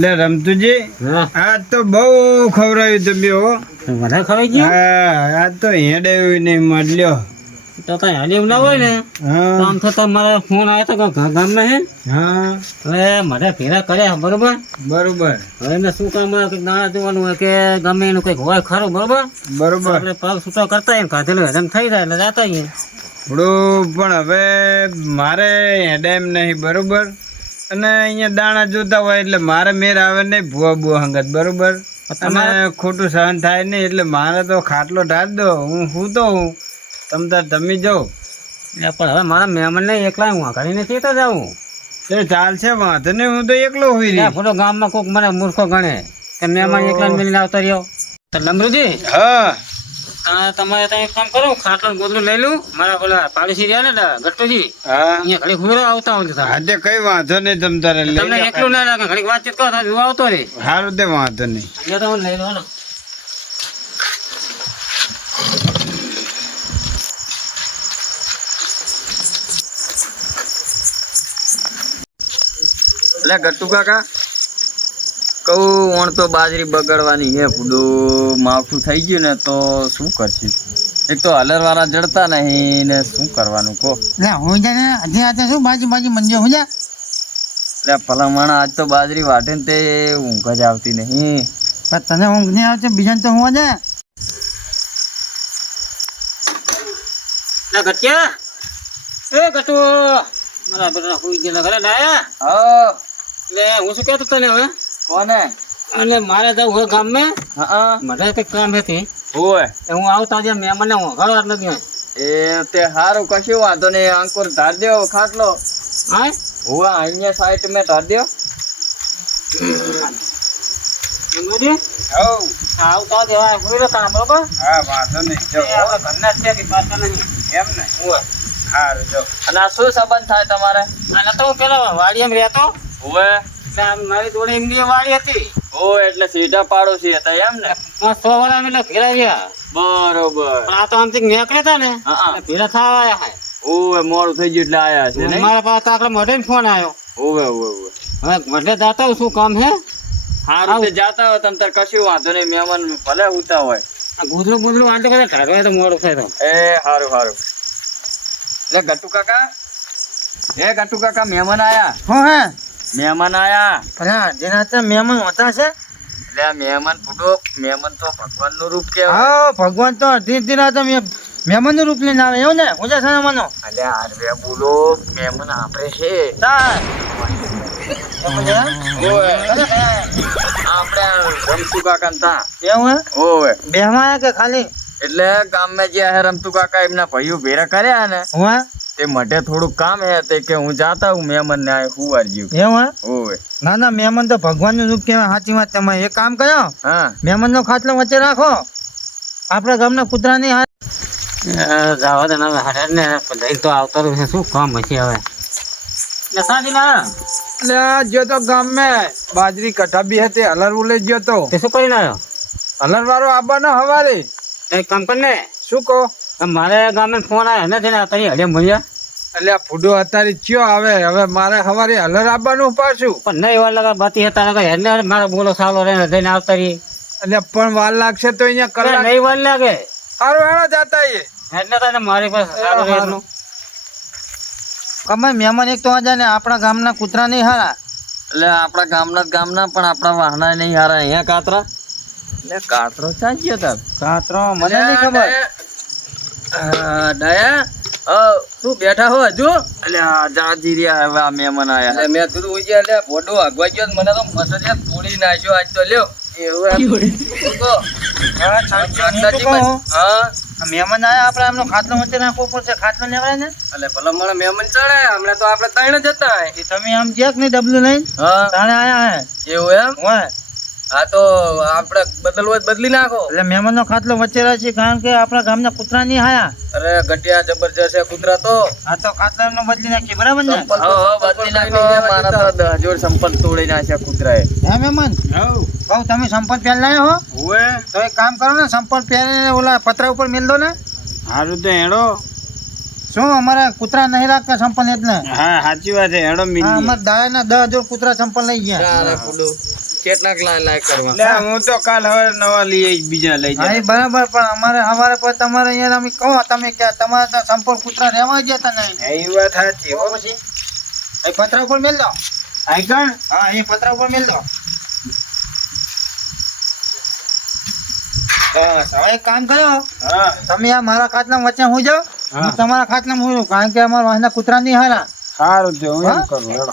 લે રમતુજી, આજ તો બહુ ખવડાવ્યું તમે હો. વધારે ખવાઈ ગયું? હા, આજ તો હેડાયું નહીં મળ્યો. તો કઈ હાલ એવું ના હોય ને, આમ થતા મારા ફોન આવ્યો તો ગામમાં હે. હા, હવે મારે ભેરા કર્યા બરોબર. બરોબર. હવે એને શું કામ હોય, કંઈક નાણાં જોવાનું હોય કે ગમે એનું કંઈક હોય ખરું બરોબર. બરોબર. આપણે પગ છૂટો કરતા હોય ને કાઢેલું હજમ થઈ જાય એટલે જાતા આવીએ. થોડું પણ હવે મારે હેડાય એમ નહીં બરોબર. અને અહીંયા દાણા જોતા હોય એટલે મારે મેર આવે નહીં ભૂવા બુવા હંગત બરોબર. અને ખોટું સહન થાય નહીં એટલે મારે તો ખાટલો ઢાળ દો, હું સૂતો હું. તમે જાઓ. પણ હવે મારા મહેમાનને એકલા હું ઘડીને ચેતા જાઉં. એ ચાલશે વાંધો નહીં, હું તો એકલો હોઈ રહી. પૂરો ગામમાં કોઈક મને મૂર્ખો ગણે કે મહેમાન એકલા મિલીને આવતા રહ્યો. તો લમરુજી, હા, તમારે ત્યાં એક કામ કરો, ખાટલો ગોદડું લઈ લઉં. મારા પેલા પાડોશી રહ્યા ને ગટ્ટુજી, હા, અહીંયા ઘડી હુરો આવતા હોય. આજે કઈ વાંધો નહીં, તમ તારે તમને એકલું ના લાગે, ઘડી વાતચીત કરો તો આવતો રે. સારું તે વાંધો નહીં. અહીંયા તો હું લઈ લો. એટલે ગટ્ટુ કાકા કહું ઓણ તો બાજરી બગડવાની હે, પૂડું માવઠું થઈ ગયું ને તો શું કરશું? એક તો હલર વાળા જડતા નહીં ને શું કરવાનું કહો. હું જાય હજી આજે શું બાજી મંજ્યો હું જા. એટલે ભલામણા આજ તો બાજરી વાટે ને તે ઊંઘ જ આવતી નહીં. તને ઊંઘ નહીં આવતી, બીજાને તો હું જાય. ગટ્યા એ ગટુ મારા બેટા હોઈ ગયેલા ઘરે ડાયા. હા, એટલે હું શું કહેતો તને હવે કોને? એટલે મારે જવું હોય ગામમાં. હા, મારે કંઈક કામ હતી. હોય હું આવતા જે મહેમાનને હું ઘર નથી. એ તે સારું, કશું વાંધો નહીં. અંકુર ધાર દેવો ખાટલો. હા હુઆ અહીંયા સાઈડ મેં ધાર દેવો. આવતા દેવા હોય કામ બરોબર. હા, વાંધો નહીં. જો ઘરના છે કે પાછા નહીં એમ ને. સારું જો. અને આ શું સંબંધ થાય તમારે? અને તો હું પેલા વાડીએમ રહેતો. હોય એટલે આમ મારી જોડે એમની વાડી હતી. હોય એટલે સીધા પાડોશી હતા એમ ને? 100 વર્ષ અમે એટલે ભેરા રહ્યા. બરોબર. પણ આ તો આમથી નીકળ્યા હતા ને એટલે ભેરા થવા આવ્યા છે. ઓવે મોડું થઈ ગયું એટલે આયા છે નહીં? મારા પાસે આકડા મોઢે ફોન આવ્યો. ઓવે ઓવે ઓવે. હવે મોઢે જાતા હોય શું કામ હે. હારું તે જાતા હોય તમ તાર કશું વાંધો નહીં, મહેમાન ભલે ઉતા હોય. આ ગુદરું આટલું બધા ઢાળવા તો મોડું થાય તો. એ હારું હારું. એટલે ગટ્ટુ કાકા, એ ગટ્ટુ કાકા મહેમાન આયા. હું હે મહેમાન આયા. ભલા જેના તે મહેમાન હોતા છે. એટલે આ મહેમાન ફૂટો, મહેમાન તો ભગવાન નું રૂપ કહેવાય. હા ભગવાન તો ધીરે ધીરે તો મહેમાન નું રૂપ લઈને આવે એવું ને ઉજા સાના માનો. એટલે આરવે બોલો, મહેમાન આપરે છે. આપણે રમતુ કાકા ને તા. એવું હે ઓવે. બેહવા કે ખાલી એટલે ગામમાં જે હે રમતુ કાકા એમના ભાઈઓ ભેરા કર્યા ને હું તે માટે થોડું કામ હે તે કે હું જાતા હું મહેમાન ને આ હુવાર જ્યું. એવું હે ઓવે. ના ના મહેમાન તો ભગવાન નું રૂપ કહેવાય. સાચી વાત. તમે એક કામ કરો, હા, મહેમાન નો ખાટલો વચ્ચે રાખો. આપણા ગામના કૂતરાની જવા દે ને હારે ને લઈ તો આવતો રહ્યું છે. શું કામ હશે હવે? એટલે જો તો ગામમાં બાજરી કટાબી હતી, હલરવું લઈ ગયો તો. તે શું કરીને આવ્યો? હલર વાળો આવવાનો હવારે. એક કામ કર ને, શું કહો? મારે ગામે ફોન આવ્યો નથી ને તારી હડે મળ્યા. એટલે આ ફૂડો અત્યારે ચિયો આવે. હવે મારે હવારે હલર આવવાનું પાછું. પણ નહીં વાર લગા બાતી હતા લગા હેને મારો બોલો સાલો રહે જઈને આવતા રહી. એટલે પણ વાર લાગશે તો અહીંયા કલાક. નહીં વાર લાગે. સારું હેડો જાતા આઈએ. એટલે તને મારી પાસે સારું રહેવાનું. કમાય મહેમાન એક તો આ જાય ને આપણા ગામના કૂતરા નહીં હારા. એટલે આપણા ગામના પણ આપણા વાહના નહીં હારા. અહીંયા કાતરા. એટલે કાતરો ચાં ગયો તાર? કાતરો મને નહીં ખબર. ડાયા તું બેઠા હો હજુ? એટલે જાજી રહ્યા હવે આ મહેમાન આયા. એટલે મેં કીધું ઉઈ ગયા. એટલે ફોટો આગવા ગયો મને તો મસરિયા તોડી નાખ્યો આજ તો. લ્યો મહેમાન આયા આપડે એમનો ખાટલો વચ્ચે નાખવો પડશે. ખાટલો લેવાય ને એટલે ભલા મને મહેમાન ચડે. હમણાં તો આપણે ત્રણ જ હતા. તમે આમ જ્યાક નહીં ડબલું લઈને તાણે આયા હે એવું એમ? હોય. હા તો આપણે બદલવો હોય તો બદલી નાખો. એટલે મહેમાન નો ખાટલો વચ્ચે રહે છે કારણ કે આપણા ગામના કૂતરા નહીં હાયા. અરે ગટિયા જબરજસ્ત છે કૂતરા તો. આ તો ખાટલો એમનો બદલી નાખી બરાબર ને? બદલી નાખો. મારા તો 10 જોડ સંપલ તોડી નાખ્યા કૂતરાએ. હે મહેમાન કહું તમે સંપલ પહેર લાયા હો? ઓવે. તો એક કામ કરો ને, સંપલ પહેરીને ઓલા પતરા ઉપર મેલ દો ને. સારું તો હેડો. શું અમારે કૂતરા નહીં રાખતા સંપલ એટલે હા સાચી વાત છે હેડો હા, મિલી અમારે દાયના 10 જોડ કૂતરા સંપલ લઈ ગયા અરે ફૂડું કેટલાક લાય કરવા લે હું તો કાલ હવે નવા લઈ આવીશ, બીજા લઈ હા જાય એ બરાબર પણ અમારે સવારે પર તમારે અહીંયા અમે કહો તમે કે તમારે તો સંપલ કૂતરા રહેવા જતા નહીં એ વાત સાચી હો. પછી એ પતરા ઉપર મેલ દો આઈકણ હા એ પતરા ઉપર મેલ દો બસ હવે એક કામ કરો હા તમે આ મારા ખાટલામાં વચ્ચે હું જાઓ હા. હું તમારા ખાટલામાં હું કારણ કે અમારા વાહના કૂતરા નહીં હારા સારું છે હું એમ હા? કરું હેડો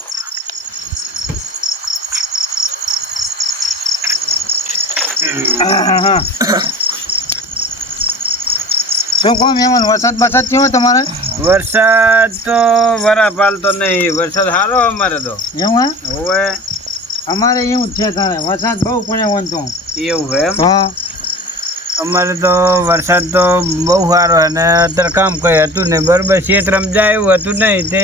શું કહો મહેમાન વરસાદ બરસાદ કેવો તમારે વરસાદ તો વરાપાલ તો નહીં, વરસાદ સારો અમારે તો એવું હે હવે અમારે એવું જ છે તારે વરસાદ બહુ પડ્યો હોય તો એવું છે એમ હા અમારે તો વરસાદ તો બહુ સારો અને અત્યારે કામ કઈ હતું નહીં બરોબર ક્ષેત્રમાં જાય એવું હતું નહીં તે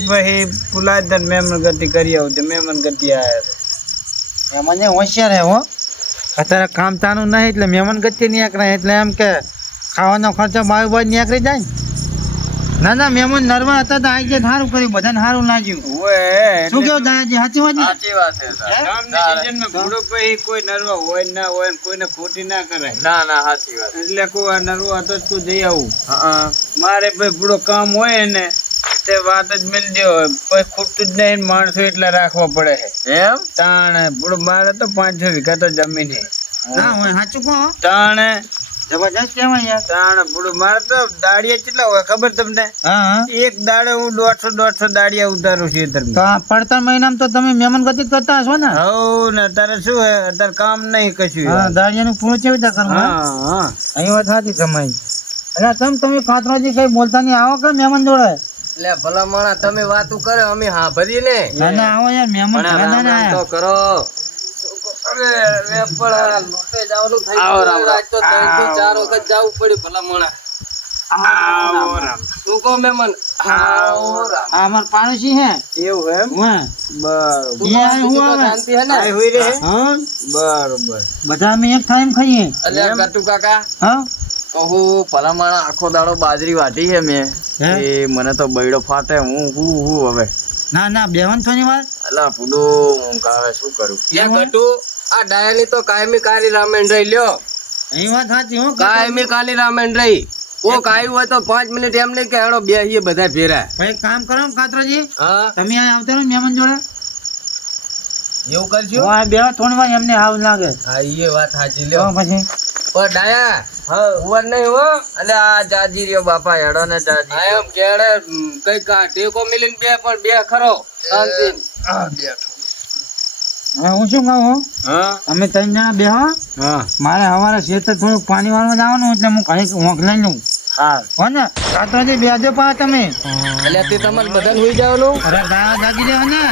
પછી પુલાતર મહેમાન ગતિ કરી આવું તે મહેમાન ગતિ આવ્યા મને હોશિયાર હે હો અત્યારે કામ ચાલુ નહીં એટલે મહેમાન ગતિ નીકળે એટલે એમ કે ખાવાનો ખર્ચો બાજુ નીકળી જાય ને. ના ના મહેમાન નરવા હતા તો આવી જાય સારું કર્યું બધાને સારું લાગ્યું શું કેવું દાદાજી સાચી વાત ને સાચી વાત છે સાહેબ. કામની સિઝનમાં ઘોડો પછી કોઈ નરવા હોય ના હોય ને કોઈને ખોટી ના કરાય ના ના સાચી વાત એટલે કોઈ આ નરવા હતો જ તું જઈ આવું હા મારે ભાઈ પૂરો કામ હોય ને તે વાત જ મિલ દો પછી ખૂટતું જ નહીં ને માણસો એટલા રાખવા પડે છે એમ તાણે પૂરો મારે તો 5-6 વીઘા તો જમીન છે ના હોય સાચું કહો તાણે જબરજસ્ત કહેવાય યાર તાણે પૂરો મારે તો દાડિયા કેટલા હોય ખબર તમને હા હા એક દાડે હું 150 દાડિયા ઉતારું છું તો ખેતરમાં આ પડતર મહિનામાં તો તમે મહેમાન ગતિ કરતા હશો ને હવ ને તારે શું હે અત્યારે કામ નહીં કશું હા દાડિયાનું પૂરું કેવી રીતે કરવું હે? હા હા અહીં વાત સાચી તમારી એટલે તમે ખાતરાજી કઈ બોલતા નહીં આવો કે મહેમાન જોડે એટલે ભલા માણા તમે વાતું કરે અમે હા ભરી ને ના ના આવો યાર મહેમાન પણ ઘણા રામ ના રામ તો આયા. કરો અરે રે પણ આ લોટે જવાનું થઈ આવો ગયું. રામ આજ તો 3 થી 4 વખત જવું પડ્યું ભલા માણા આવો રામ શું કહો મહેમાન આવો રામ આ અમાર પાડોશી હે એવું એમ હા બરોબર તું એ આ બીજું હું તો આવે? શાંતિ હે ને આય હોઈ રહે હા બરોબર બધા અમે એક ટાઈમ ખાઈએ અલ્યા ગટુ કાકા હા કહું ભલા માણા આખો દાડો બાજરી વાટી છે મેં હે? એ મને તો બૈડો ફાટે હું હવે ના ના બેવન થોની વાર અલા ફૂડો ઊંઘ આવે શું કરું યા ગટુ આ ડાયાની તો કાયમી કાલી રામેણ રહી લ્યો અહીં વાત સાચી હો કાયમી કાલી રામેણ રહી કોક આવ્યું હોય તો 5 મિનિટ એમ નહીં કે હેડો બેહીએ બધા ભેરા ભાઈ એક કામ કરો ને કાતરાજી હા તમે આ આવતા રહો ને મહેમાન જોડે એવું કરશું હું આ બેવા થોડી વાર એમને આવ લાગે હા એ વાત સાચી તો લ્યો પછી ઓ ડાયા હા ઉવર નહીં હો એટલે આ જાજી રહ્યો બાપા હેડો ને જાજી આ એમ કેડે કઈ કા ટેકો મિલીને બે પણ બે ખરો શાંતિ હવે હું શું કહું હો? હા અમે ત્રણ જણા બેહો હા મારે સવારે ખેતર થોડુંક પાણી વાળવા જવાનું એટલે હું ઘણી ઊંઘ લઈ લઉં હા હો ને કાતરાજી બેજો પા તમે એટલે તે તમારે બધાને હોઈ જવાનું અરે દાદા જાગી જાવ ને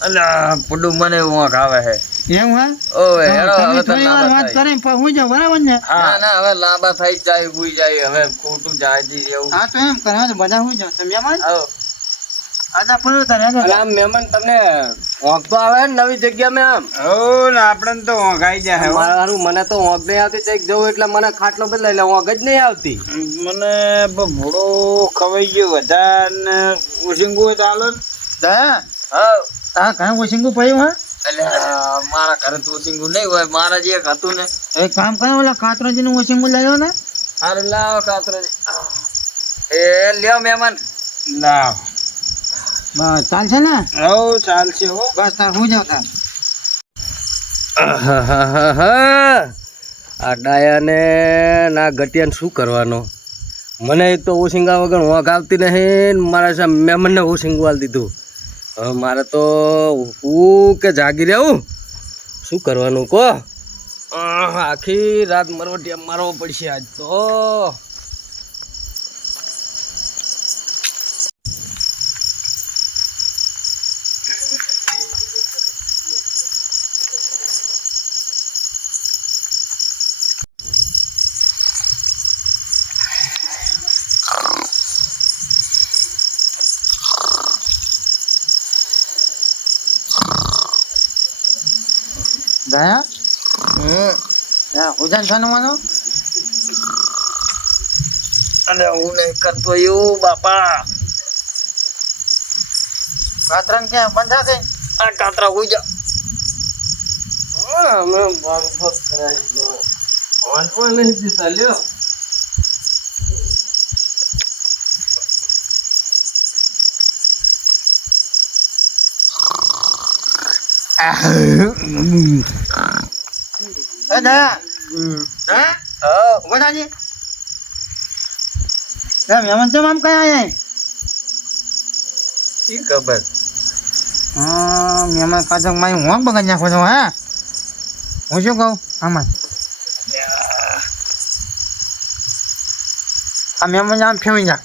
અલા પુડુ મને ઊંઘ આવે છે એવું હે ઓવે તો હેડો તમે હવે તો થોડી વાર લાંબા વાત થાય કરીને પછી હું જાઉં બરાબર ને ના ના હવે લાંબા થઈ જાય હુઈ જાય હવે ખોટું જાજી રહેવું હા તો એમ કરે તો બધા હું જાઉં તમે મહેમાન આવો આદા પડ્યો તારે હેડો. અલા આમ મહેમાન તમને ઊંઘ તો આવે ને નવી જગ્યા માં આમ હો ને આપણે તો ઊંઘાઈ જાય હો. મારું મને તો ઊંઘ નહીં આવતી ચેક જવું એટલે મને ખાટલો બદલાય એટલે ઊંઘ જ નહીં આવતી મને ભોળો ખવાઈ ગયો વધારે ને ઉસીંગું હોય તો હાલો ને. દયા હા આ ઘણું ઓછીંગું પડ્યું હે એટલે મારા ઘરે તો સિંગુ નહીં હોય મારા જે એક હતું ને એક કામ કરો ઓલા કાતરાજી નું ઓછીંગું લાવ્યો ને હારું લાવો કાતરો એ લ્યો મહેમાન લાવ બસ ચાલશે ને હવ ચાલશે હો બસ તાર હું જાઉં તાર આ ડાયાને ના ગટિયાને શું કરવાનો મને એક તો ઓશિંગા વગર ઊંઘ આવતી નહીં ને મારા સામે મહેમાનને ઓશિંગું આલી દીધું હવે મારે તો હું કે જાગી રહેવું શું કરવાનું કહો આખી રાત મરવટિયા મારવો પડશે આજ તો દયા હા ઉજાન છાનવાનો અને હું નહીં કરતો એવું બાપા. કાતરાને ક્યાં બંધા કઈ આ કાતરા હોઈ જા. અમે બરોબર કરાવી દો. વાંચવા નહીં દીધા લ્યો. એ દયા હા ઉભો થાજી એ મહેમાન તો આમ કયા આયા શી ખબર. હા મહેમાન કાચક મારી હું બગડ નાખો છો હા હું શું કહું આમાં આ મહેમાન આમ ફેવી નાખ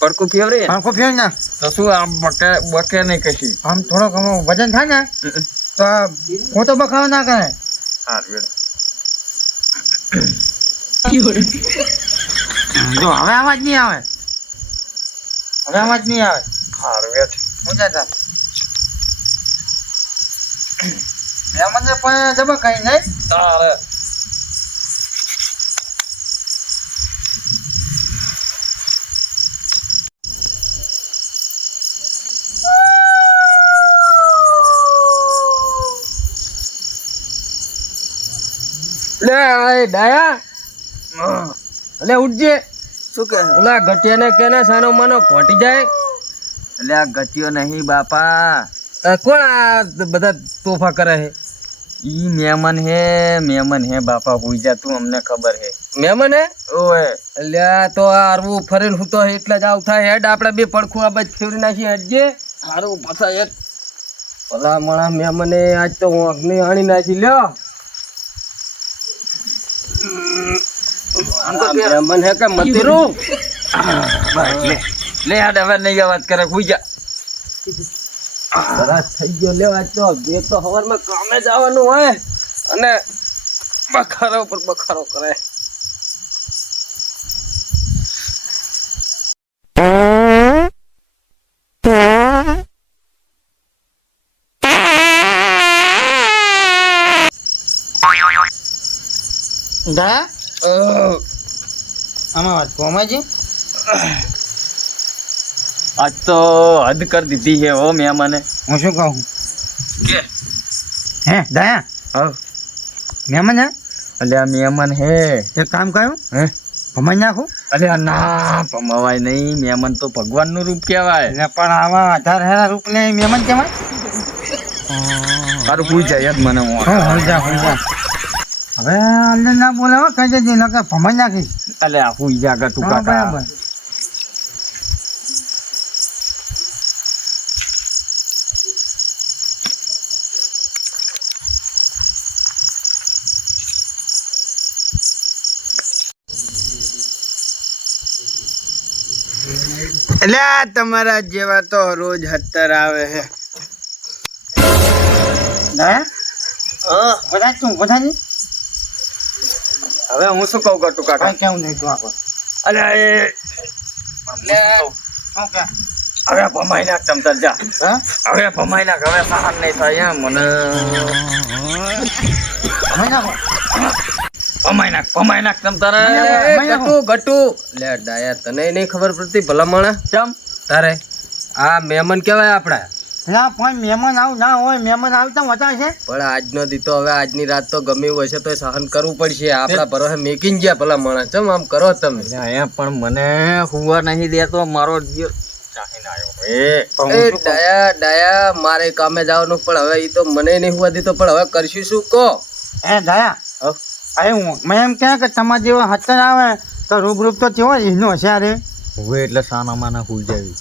પડકું ફેવરે આંખો ફેવી નાખ તો શું આમ બકે બકે નહીં કશી. આમ થોડોક વજન થાય ને તો આ ખોટો બખાડો ના કરે હાર વેડ. જો હવે અવાજ નહીં આવે હવે અવાજ નહીં આવે હાર વેડ. મજા થાય મહેમાનને પણ જબર કઈ નહીં તારે લે આ ડાયા અલે ઉઠજે. શું કહે? ઓલા ગટિયાને કેને સાનો માનો ઘોટી જાય. એટલે આ ગતિયો નહીં બાપા. કોણ આ બધા તોફા કરે છે? ઈ મહેમાન હે બાપા. હોઈ જા તું, અમને ખબર હે. મહેમાન હે? ઓએ અલ્યા તો આ અરવું ફરીને હું તો એટલે જ આવ થાય. હેડ આપણે બે પડખું આ બાજુ ફેરવી નાખી. હેડજે સારું પાછા હેડ. ભલા માણા મહેમાને આજ તો હું અગ્નિ આણી નાખી લ્યો. મહેમાન હે કે મતીરું? લે હેડ હવે નહીં વાત કરે. હોઈ જા. સરસ થઈ ગયો લેવા તો બે તો સવારમાં કામે જવાનું હોય અને બખારો પર બખારો કરે. દયા આમાં વાત કોમાજી આજ તો હદ કરી દીધી છે ઓ મહેમાને. હું શું કહું કે હે દયા હા મહેમાન હે અલ્યા મહેમાન હે. એક કામ કરું હે ભમાઈ નાખું અલ્યા ના ભમાવાય નહીં. મહેમાન તો ભગવાનનું રૂપ કહેવાય. એટલે પણ આવા 18,000 રૂપિયા મહેમાન કહેવાય. તારું પૂછ જાય યાદ મને. હું હોય જા હવે અંદર ના બોલાવો કહી દેજે નકર ભમાઈ નાખીશ. અલ્યા પૂછ જા ગટુ હા, કાકા. બરાબર એટલે આ તમારા જેવા તો રોજ હત્તર આવે છે. દયા બધા તું બધાની હવે હું શું કહું ગટુ કાકા? કઈ કેવું નહીં તું આખો અલ્યા એ શું કે હવે ભમાઈ નાખ તમ તાર જા. હા હવે ભમાઈ નાખ. હવે સહન નહીં થાય એમ મને. ભમાઈ નાખો ભમાઈ નાખ તમ તારે. ગટુ ગટુ લે ડાયા તને નહીં ખબર પડતી ભલા માણા? ચમ તારે આ મહેમાન કેવાય આપડા. ના પણ મહેમાન આવું ના હોય મહેમાન આવી તો મજા છે પણ આજનો દીતો હવે આજની રાત તો ગમે એવું હશે તો સહન કરવું પડશે. આપડા ભરોસે મેકીને ગયા ભલા માણસ. ચમ આમ કરો તમે? અહીંયા પણ મને હુવા નહીં દેતો. મારો જીવ ચાહીને આવ્યો. એ ડાયા મારે કામે જવાનું પણ હવે ઈ તો મને નહીં હોવા દીધો. પણ હવે કરશું શું કહો? એ દયા અરે હું મેં એમ કહે કે તમારા જેવો હત્તર આવે તો રૂપ તો કેવો એનો હશે રે હવે એટલે સાનામાના હુઈ જાવી.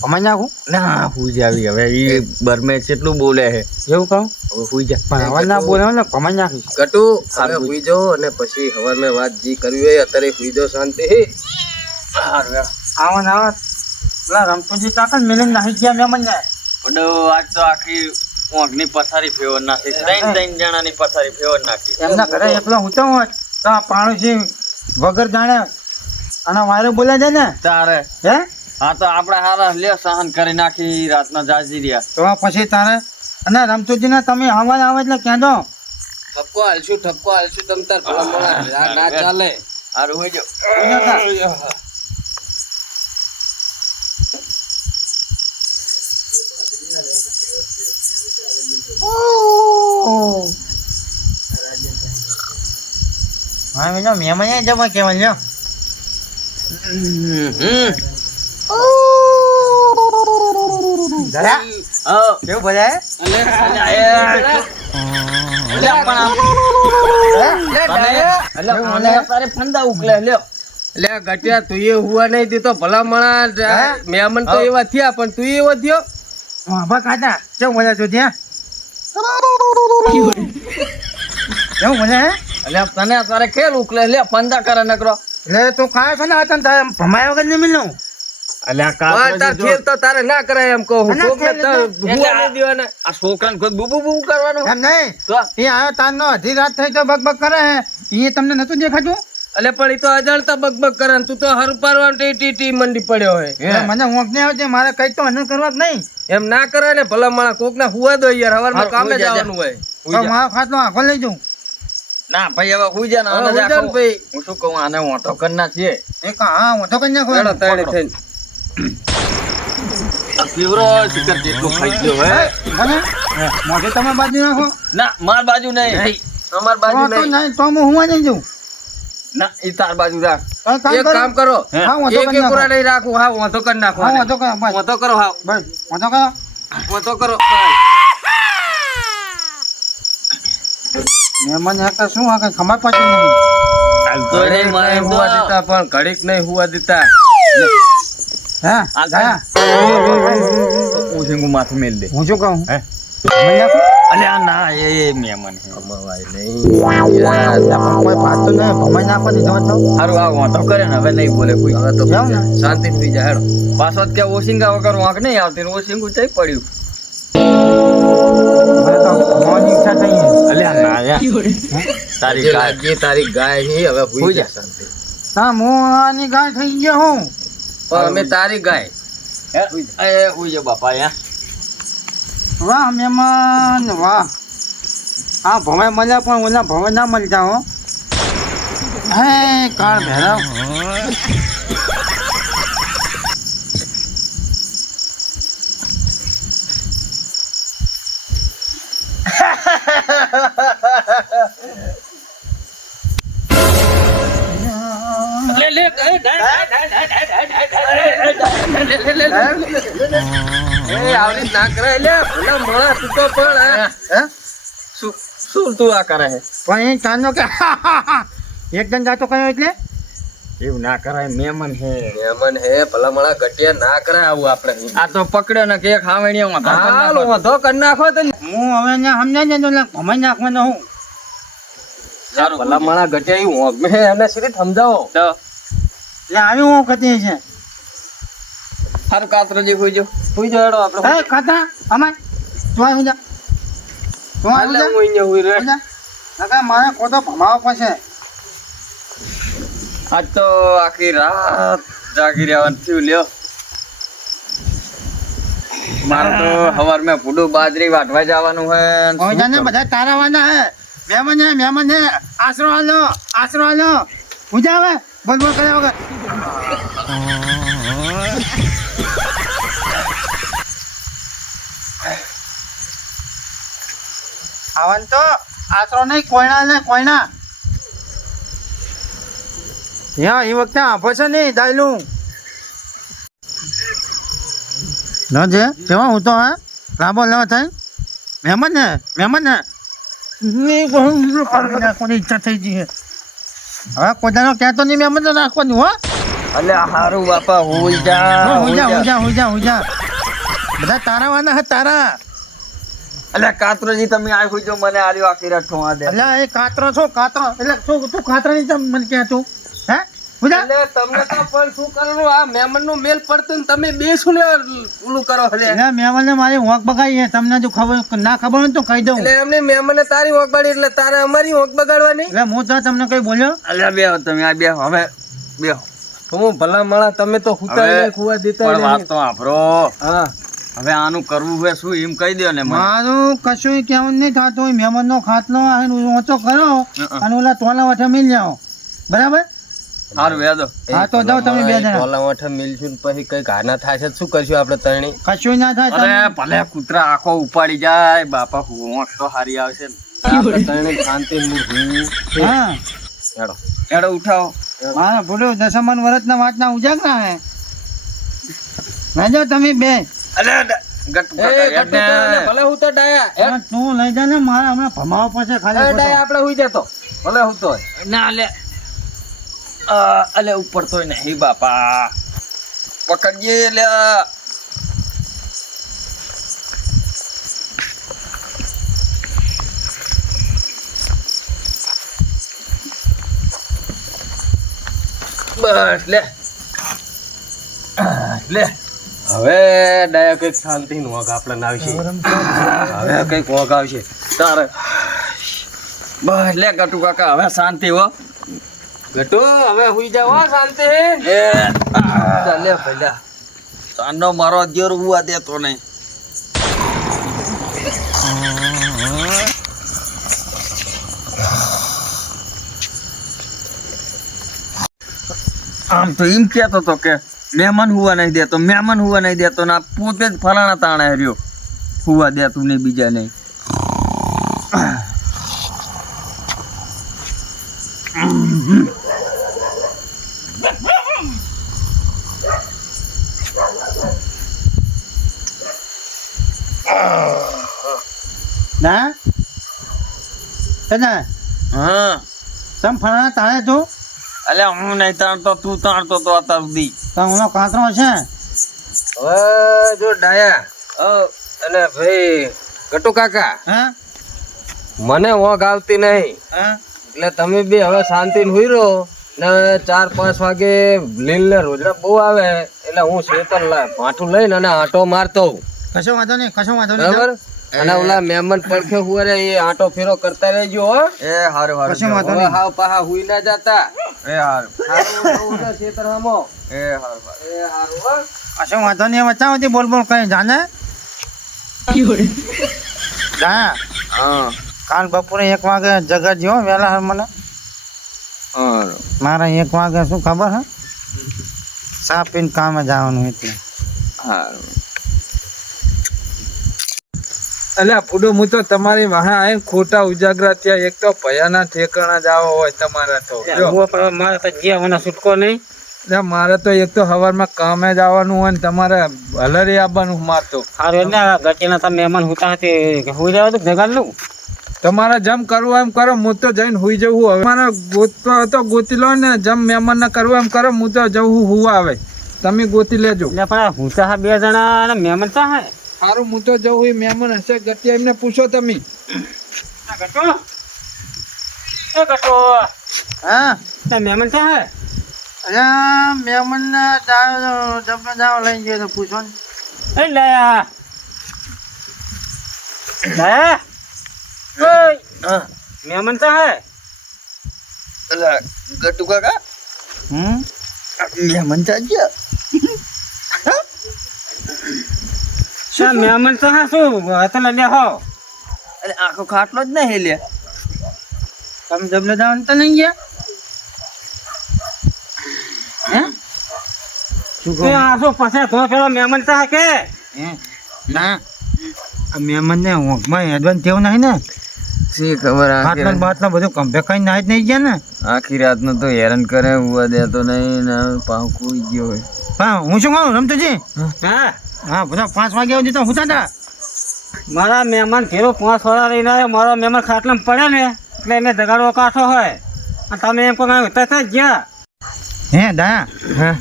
ભમાઈ નાખું ના હુઈ જાવી. હવે ઈ બરમે કેટલું બોલે છે. એવું કહું હવે હુઈ જા. પણ હવે ના બોલે ને ભમાઈ નાખીશ. ગટુ હવે હુઈ જાઓ અને પછી હવારમાં વાત જી કરવી હોય અત્યારે હુઈ જાઓ શાંતિ. આવા ને આવા પેલા રમતુજી કાકા મિલિંદ નાખી ગયા મહેમાન ને પડો આજ તો આખી ઊંઘની પથારી ફેવર નાખી. ત્રણ જણાની પથારી ફેવર નાખી. એમના ઘરે એકલો હું તો હોત તો આ પાણુજી વગર જાણે અને વાયરો બોલાય છે ને તારે હે હા તો આપડે હારા લે સહન કરી નાખી. રાતના જાજી રહ્યા તો પછી તારે અને રમતુજી ને તમે આવવા આવે એટલે કહેજો ઠપકો હાલશું તમ તાર ભલા માણસ. આ ના ચાલે. હારું હોય જો હા મેં મહેમાન જમા કેવા લ્યો દાદા કેવું બધા ફંદા ઉકલે લ્યો લે ગટિયા તું એ હુવા નહીં દીધો ભલા મણા મહેમાન તો એવા થયા પણ તું એવો થયો હા કાકા કેવું મજા છો ત્યાં કેવું મજા હે એટલે તને તારે ખેલ ઉકલે લે ફંદા કરે નકરો એટલે તું ખાય છે ને આતન થાય ભમાયા વગર નહીં મિલનું તાર ખેલ તો તારે ના કરાય એમ કહું ના છોકને ખેલ તો એટલે હુવા નહીં દેવાના આ છોકરાને ખુદ બુબુ બુબુ કરવાનું એમ નહીં તો એ આવ્યો તારનો અઢી રાત થઈ તો બગ બગ કરે હે એ તમને નતું દેખાતું એટલે પણ એ તો અજાણતા બકબક કરે ને તું તો હર પારવાનું ટી ટી મંડી પડ્યો હોય એટલે મને ઊંઘ નહીં આવતી મારે કઈક તો અનર કરવા જ નહીં એમ ના કરે ને ભલા માણા કોક ના હુવા દો યાર હવારમાં કામે જવાનું હોય તો મારો ખાટલો આખો લઈ જાઉં ના ભાઈ હવે હુઈ જા ને આને હુઈ જા ને રાખો. ભાઈ. હું શું કહું આને ઓટો કરના છીએ એક હા હું તો કઈ નાખો હેડો તાણે થઈને પીવરો શિખર જેટલું ખાઈ ગયો હે મને મોઢે તમે બાજુ નાખો ના માર બાજુ નહીં અમાર બાજુ તો નહીં નહીં તો હું હુવા નહીં જાઉં ના ઈ તાર બાજુ રાખ તો એક કામ કરો હા હું તો એક કરી એક પૂરા નાખો નહીં રાખું હા વાંધો કરી નાખો હા આને. હું તો કરો બસ વાંધો કરો હા બસ હું તો કરો વાંધો કરો મહેમાન હતા શું આ કઈ ખબર પડતી નહીં ઘડીક નહીં હુવા દીધા પણ ઘડીક નહીં હુવા દીધા હા આ હા હું માથે મેલ દે હું શું કહું હે? સમજ નાખો અલ્યા ના એ મહેમાન હે કમાવાય નહીં પણ કોઈ પાતું નહીં ભમાઈ નાખો દીધો તો હારું આ વાંધો કરે ને હવે નહીં બોલે કોઈ હવે તો જાઓ ને. શાંતિ થઈ જાય હેડો પાછો જ કે ઓશિંગા વગર વાંક નહીં આવતી ને ઓશિંગું જઈ પડ્યું મને તો ભમાવાની ઈચ્છા થઈ છે. અલ્યા ના યાર તારી જે ગાય લાગી તારી ગાય છે હવે હુઈ હુઈ જા. જા શાંતિ હા હું આની ગાય થઈ ગયો હું પણ અમે તારી ગાય હે એ હુઈ જા બાપા યા વાહ મહેમાન વાહ હા ભમાઈ મળ્યા પણ ઓલા ભમાઈ ના મળતા હો હે કાળ ભેરવ એ આવડી ના કરે લે ભલા મોળા તું તો પણ હે શું શું તું આ કરે હે પણ એ ચાંદો કે એક જણ જાતો કયો એટલે એવું ના કરાય મહેમાન હે મહેમાન હે ભલા મોળા ગટિયા ના કરે આવું આપણે આ તો પકડ્યો ને કે ખાવણીયા હાલો વાંધો કરી નાખો તો હું હવે ને સમજાય ને તો એટલે ભમાઈ નાખવાનો હું સારું ભલા મોળા ગટિયા એવું હોગમે એને સીધી સમજાવો તો એટલે આવી હું કતી છે સારું કાતરજી હુઈ જો હેડો આપણે હે ખાતા અમાય તું આવી જા તું આવી હાલે જા હું અહીંયા હુઈ રહ્યો. નકા મારે ખોટો ભમાવો પડશે આજ તો આખી રાત જાગી રહેવાનું થયું લ્યો મારે તો સવાર મેં ફૂડું બાજરી વાટવા જવાનું હે ને શું ઓજાને કરું? બધા તારાવાના હે મહેમાન હે આશરો હાલો પૂજા આવે બોલ બોલ કર્યા વગર આવન તો આશરો નહીં કોયણા યા એ વખતે આંફો છે નહીં દાયલું ન જે કેવા હું તો હા લાંબો લેવા થાય મહેમાન ને નાખવાની ઈચ્છા થઈ ગઈ છે હવે કોદાનો ક્યાં તો નહીં મહેમાન તો નાખવાનું હો અલ્યા હારું બાપા હુઈ જા હું જા બધા તારાવાના હે તારા અલ્યા કાતરોજી તમે આ હુઈ જો મને આર્યો આખી રાત ઠોવા દે એટલે એ કાતરો એટલે તું કાતરાની જેમ મને કહે તું હે હુજા એટલે તમને તો પણ શું કરવાનું આ મહેમાન નું મેલ પડતું ને તમે બે શું ને ઓલું કરો એટલે એટલે મહેમાનને મારી હોંક બગાડી છે તમને જો ખબર ના ખબર હોય તો કહી દઉં એમને મહેમાને તારી હોક બાળી એટલે તારે અમારી હોક બગાડવાની એટલે હું તો તમને કઈ બોલ્યો અલ્યા બેહો તમે આ બેહો હવે બેહો હું ભલા માળા તમે તો હુતા હવે નહીં, ખુવા દેતા પણ વાત નહીં. તો સાંભળો હા હવે આનું કરવું હોય શું એમ કહી દો ને મને મારું કશું કેવું નહીં થતું મહેમાનનો ખાટલો આવીને ઊંચો કરો હં. અને ઓલા તોલા વઠે મિલ જાઓ બરાબર સારું વેદો. હા તો જાઓ તમે બે જણા. ટોલા વાઠા મિલશું ને પછી કઈ ઘાના થાય છે શું કરશું આપણે ત્રણેય? કશું ના થાય અરે તમે. ભલે કૂતરા આખો ઉપાડી જાય બાપા હોંશ તો હારી આવશે ને. આપણે ત્રણેય શાંતિ હા હેડો. હેડો ઉઠાવો. મારા ભૂલો દસમન વર્ષના વાતના ઉજાગરા હે લઈ જાઓ તમે બે. અરે ગટુ એ કાકા ગટુ તો એને ભલે હું તો ડાયા પણ તું લઈ જા ને મારે હમણાં ભમાવા પડશે ખાલી ખોટો. ડાયા આપણે હુઈ જતો ભલે હું તો ના લે અલે ઉપર તો નહીં બાપા પકડીએ લે. બસ લે લે હવે ડાયા કઈક શાંતિ નું વાઘ આપણે આવશે હવે કઈક વાઘ આવશે તારે બસ લે ગટુ કાકા હવે શાંતિ હો. ગટુ હવે હુઈ જાવ હો, શાંતિ એ ચાલે ભલા ચાંદો મારો જોર હુવા દેતો નહીં. આમ તો એમ કેતો તો કે મહેમાન હુવા નહીં દેતો, મહેમાન હુવા નહીં દેતો ને આ પોતે જ ફલાણા તાણા રહ્યો હુવા દેતું નહીં બીજા નહીં. ના કદા હા તમ ફળાના તાણે તું અલ્યા હું નહીં તાણતો તું તાણતો તો અત્યાર સુધી. તો હમણો કાંકરો છે. હવે જો ડાયા અને ભાઈ ગટુ કાકા હા મને વાઘ આવતી નહીં હા એટલે તમે બી હવે શાંતિ હુઈ રહો ને 4-5 વાગે લીલ ને રોજડા બહુ આવે એટલે હું શેતર ભાઠું લઈને અને આંટો મારતો હોઉં. કશો વાંધો નહીં કશો વાંધો નહીં બરાબર અને ઓલા મહેમાન પડખે હુવારે એ આંટો ફેરો કરતા રહેજો હો. એ હારું કશું વાંધો હવે નહીં. હાવ પાહા હુઈ ના જાતા. એ હારું હારું ઉઠો શેતર હામો. એ હારું એ હારું હો. કશો વાંધો નહીં વચ્ચાવતી બોલ બોલ કઈ જાને જા હા કાલ બપોરે 1 વાગે જગાડજો હો વહેલા હર મને. હારું મારે 1 વાગે શું ખબર હે ચા પીને કામે જવાનું એટલે. હારું. અલ્યા ફૂડો હું તો તમારી વાહે આવીને ખોટા ઉજાગરા ત્યાં એક તો ભયાના ઠેકાણા જાવ હોય તમારા તો જો. મારે તો જીવવાનો છૂટકો નહીં. એટલે મારે તો એક તો સવારમાં કામે જવાનું હોય ને તમારે હલરી આવવાનું મારતો સારું એટલે ગચીના તમે મહેમાન હુતા હતી હુઈ રહ્યો તો જગાડ લઉં. તમારે જેમ કરવું એમ કરો હું તો જઈને હુઈ જવું હવે મારે ગોતતો હતો ગોતી લો ને જેમ મહેમાન ને કરવું એમ કરો હું તો જવું હુવા આવે તમે ગોતી લેજો. એટલે પણ હુતા 2 જણા અને મહેમાન ચા હે સારું હું તો જવું એ મહેમાન હશે ગતિ એમને પૂછો તમે. હા મહેમાન ચા હે અરે મહેમાન જાવ લઈ ગયો તો પૂછો ને. મહેમાન ચા હે અલા ગટુ કાકા મહેમાન ચાલ્યા. મહેમાન ચા હે શું હતા લે હો અરે આખો ખાટલો જ નહીં લે. તમે જબલે દાવન તો નહીં ગયા હે શું કહો આ શું પાસે તો પેલો મહેમાન ચા કે ના આ મહેમાન ને ઊંઘમાં એડવાન્સ તેવું નહીં ને શી ખબર બાટલા બાટલા બધું કંપે કઈ નાઈ જ નહીં ગયા ને. આખી રાત નો તો હેરાન કરે હુવા દેતો નહીં ને પાછો કોઈ ગયો હોય. હા હું શું કહું રમતુજી હા હા બધા 5 વાગ્યા સુધી તો હુતા હતા. મારા મહેમાન ઘેરો 5 વાળા રહીને આવ્યો મારો મહેમાન ખાટલામાં પડે ને એટલે એને જગાડવો કાઠો હોય અને તમે એમ કહો હુતા હતા ગયા હે દા હા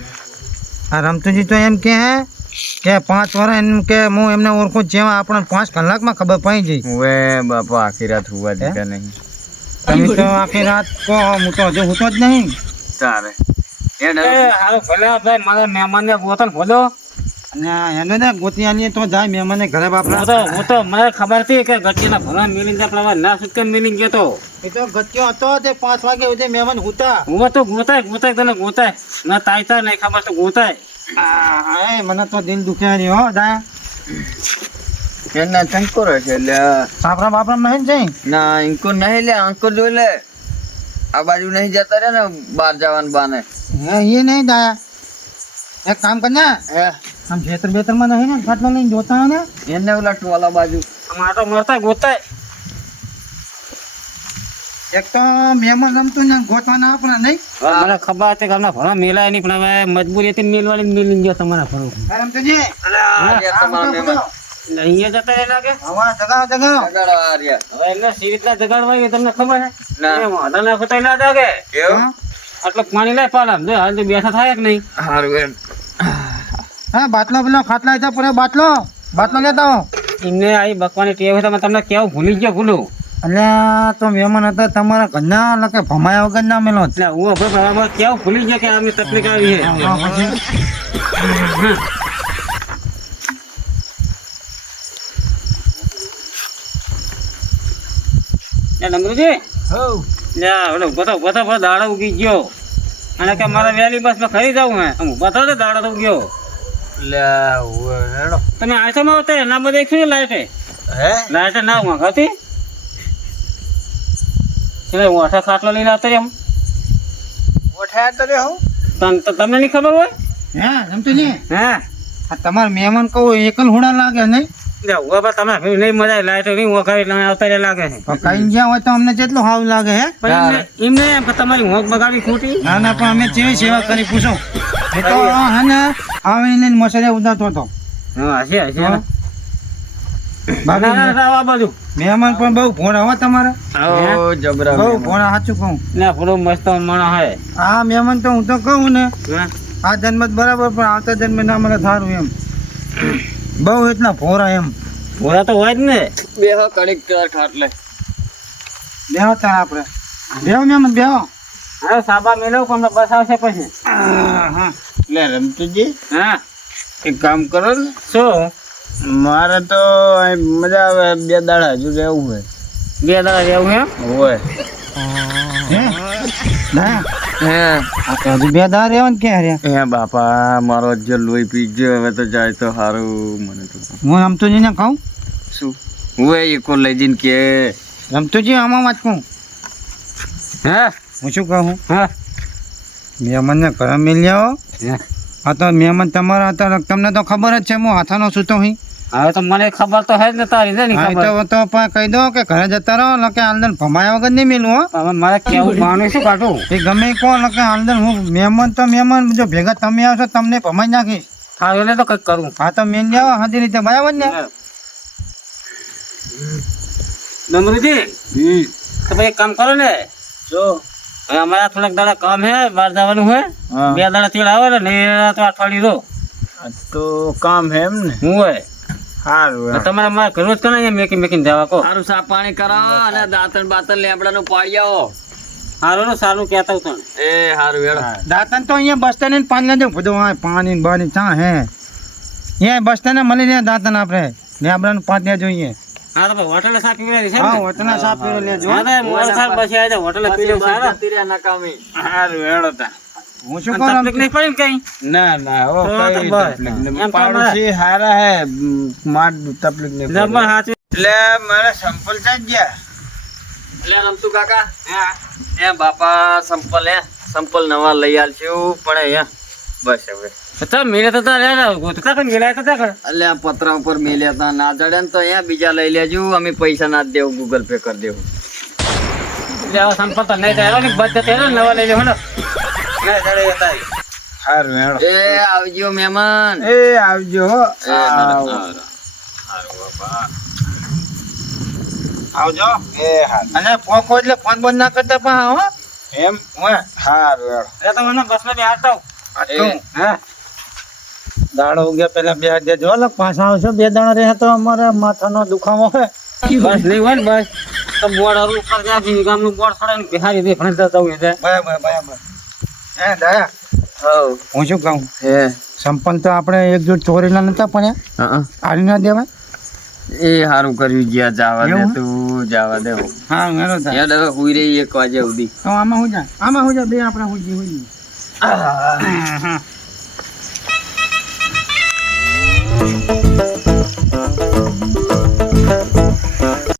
આ રમતુજી તો એમ કે 5 વર્ષ એમ કે હું એમને ઓળખું જેવા આપણે 5 કલાકમાં ખબર પડી જઈ. હવે બાપા આખી રાત હુવા દેતા નહીં. તમે તો આખી રાત કહો હું તો હજુ હુતો જ નહીં. તારે હાલો ભલે ભાઈ મારા મહેમાનને ગોતન ભલો અને એને ને ગોતિયાની તો જાય મહેમાનને ઘરે બાપરા હું તો મને ખબર હતી કે ગચ્ચીના ભલા મિલિંગ પેલા ના સુટકે મિલિંગ ગયો એ તો ગચ્ચો હતો તે 5 વાગે સુધી મહેમાન હુતા હું તો ગોતાય તને ગોતાય ના તાયતા નહીં ખબર તો ગોતાય આ મને તો દિલ દુખે છે હો દા એના ચંકો રહે છે એટલે સાપરા બાપરા નહીં જઈ ના ઇનકો નહીં લે આંકો જો લે આ બાજુ નહીં જતા રે ને બહાર જવાનું બાને. હે એ નહીં દાયા એક કામ કર ને આમ ખેતર બેતરમાં નહીં ને ખાટલો લઈને જોતા હોય ને એને ઓલા ટોલા બાજુ માટો મળતા ગોતાય એક તો મહેમાન રમતું ને ગોતવાના આપણા નહીં મને ખબર હતી કે હમણાં ભણવા મેલાય નહીં પણ હવે મજબૂરી હતી મેલવાની મેલી ગયો તમારા ભણવું રમતુજી અહીંયા જતા રહે લાગે હવા જગાવ જગાવ આગળ આ રહ્યા. હવે એમને સી રીતના જગાડવા એ તમને ખબર છે ના. એ વાંધો ના ફતાઈ ના જાગે કેવું? એટલે પાણી લાય પાલા જો હાલ તો બેઠા થાય કે નહીં હારું એમ. હા બાટલો પેલો ખાટલા હતા પૂરો બાટલો બાટલો લેતા આવો એમને આવી બકવાની ટેવ હોય તો તમને કેવું ભૂલી ગયો ભૂલું અલ્યા તો મહેમાન હતા તમારા ઘરના લકે ભમાયા વગર ના મેલો એટલે હું હવે બરાબર કેવું ભૂલી ગયો કે આમની તકલીફ આવી છે નમરુજી બધા દાડો ઉગી ગયો અને કે મારે વહેલી બસ માં ખરી જવું હે બધા દાડો તો ઉગ્યો તમે આશો માં આવતા ના બધે શું લાઈટે લાઈટે ના ઊંઘ હતી એટલે હું આઠા ખાટલો લઈને આવતો એમ તમને નહીં ખબર હોય હે રમતુજી હે આ તમારા મહેમાન કહું એકલ હુડા લાગે નહીં તમે નહીં મજા લાઈટો નહીં ઊંઘાવી એટલે આવતા રહ્યા લાગે છે કઈ જ્યાં હોય તો અમને જેટલું સારું લાગે હે પણ એમને એમ કે તમારી ઊંઘ બગાડી ખોટી ના ના પણ અમે કેવી સેવા કરી પૂછો એ તો હે ને આવીને લઈને મસાલે ઉદારતો હતો હા હશે હશે બાકી આ બાજુ મહેમાન પણ બહુ ભોળા હો તમારા આવો જબરા બહુ મહેમાન. ભોળા સાચું કહું ના પૂરો મસ્ત માણસ હે આ મહેમાન તો હું તો કહું ને હા આ જન્મ જ બરાબર પણ આવતા જન્મે ના મળે સારું એમ બહુ એટલા ભોળા એમ પૂરા તો હોય જ ને બેહો કડીક ચાર ખાટલે. બેહો તાર આપણે બેહો મહેમાન બેહો હા સાબા મેળવ પણ બસ આવશે પછી એટલે રમતુજી હા એક કામ કરો ને શું મારે તો અહીં મજા આવે 2 દાડા હજુ રહેવું હોય 2 દાડા રહેવું એમ હોય હે ના હે આ તો હજુ 2 દાડા રહેવા ને ક્યાં રહ્યા હે બાપા મારો જે લોહી પી ગયો હવે તો જાય તો સારું મને તો. હું રમતુજી ને કહું શું હું એકો લઈ જઈને કે રમતુજી આમાં વાત કહું હા હું શું કહું હા મહેમાનને ઘરે મિલી આવો હા. આ તો મહેમાન તમારા હતા તમને તો ખબર જ છે હું હાથાનો સૂતો હી હવે તો મને ખબર તો હે જ ને તારી ને નહીં હા ખબર તો પણ કહી દો કે ઘરે જતા રહો કે આંદન ભમાયા વગર નહીં મિલું હો હવે મારે કેવું પાણી શું કાઢું એ ગમે કોણ કે આંદન હું મહેમાન તો મહેમાન જો ભેગા તમે આવશો તમને ભમાઈ નાખીશ હા એટલે તો કંઈક કરું હા તો મેન જાઓ હાથી રીતે બરાબર ને નમરુજી તો ભાઈ એક કામ કરો ને જો હવે અમારા થોડાક દાડા કામ હે બહાર જવાનું હોય હા. 2 દાડા તેલ આવે ને તો અઠવાડિયું રહો આ તો કામ હે એમ ને હું હોય સારું તો તમારે મારે ઘર જ કરાય મેકી મેકીને જવા કહો સારું સા પાણી કરાવો અને દાંતણ બાતણ લેબડાનું પાડી આવો. સારું ને સારું કહેતા હું તને એ સારું હેડો. દાંતન તો અહીંયા બસ સ્ટેન્ડ પાણી લેજો બધું હા પાણી બાણી ચા હે અહીંયા બસ સ્ટેન્ડ મળી રહ્યા દાંતન આપણે લેબડાનું પાણી લેજો અહીંયા હા તો ભાઈ હોટલે સા પીવડાવી છે હા ને હોટના સાફ કરી લેજો હા તો મોડ થાક પછી આવી જાવ હોટલે પી લેવું સારા જતી રહ્યા નકામી. સારું હેડો તા હું શું અને કરું તકલીફ નહીં પડી ને કઈ ના ના ઓ તો કઈ બસ. તકલીફ નહીં. એમ તો પાડોશી હારા હે માર તકલીફ નહીં જબર પડે. હાથ એટલે મારે સંપલ થઈ ગયા એટલે રમતું કાકા હે બાપા સંપલ નવા લઈ આલશું પણ અહીંયા બસ હવે તો મેલે તો તારે ગોતતા કઈ મેલાય તો ત્યાં એટલે આ પતરા ઉપર મેલ્યા હતા ના જડે ને તો અહીંયા બીજા લઈ લેજો અમે પૈસા ના જ દેવું ગૂગલ પે કરી દેવું. સંપર્ક નહીં થાય ને બધ તેલ નવા લઈ લેવો ને સારું હેડો એ આવજો મહેમાન. એ આવજો હો. આવો. આવજો એ હારું અને પોકો એટલે ફોન બંધ ના કરતા પણ હો એમ સારું હેડો એટલે તો મને બસ માં બેહાડતા હા દાડો ઉગ્યા પેલા બે દેજો અલગ પાછા આવશો 2 દાડા રહે તો અમારે માથાનો દુખાવો હોય બસ નહીં હોય ને બસ તો બોર્ડ હરું ઉપર ત્યાંથી ગામનું બોર્ડ છોડાય ને બિહારી દે ભણી જતા હોય છે બરાબર બરાબર હે દયા હું શું કહું હે સંપલ તો આપણે એક જોડ ચોરીના નતા પણ આડી ના દેવાય એ સારું કર્યું જ્યાં જવા દે એવું? તું જવા દે હા મેરો થાય યાદ હવે હુઈ રહી 1 વાગે સુધી. તો આમાં હું જાય બે આપણા હું જી આહ.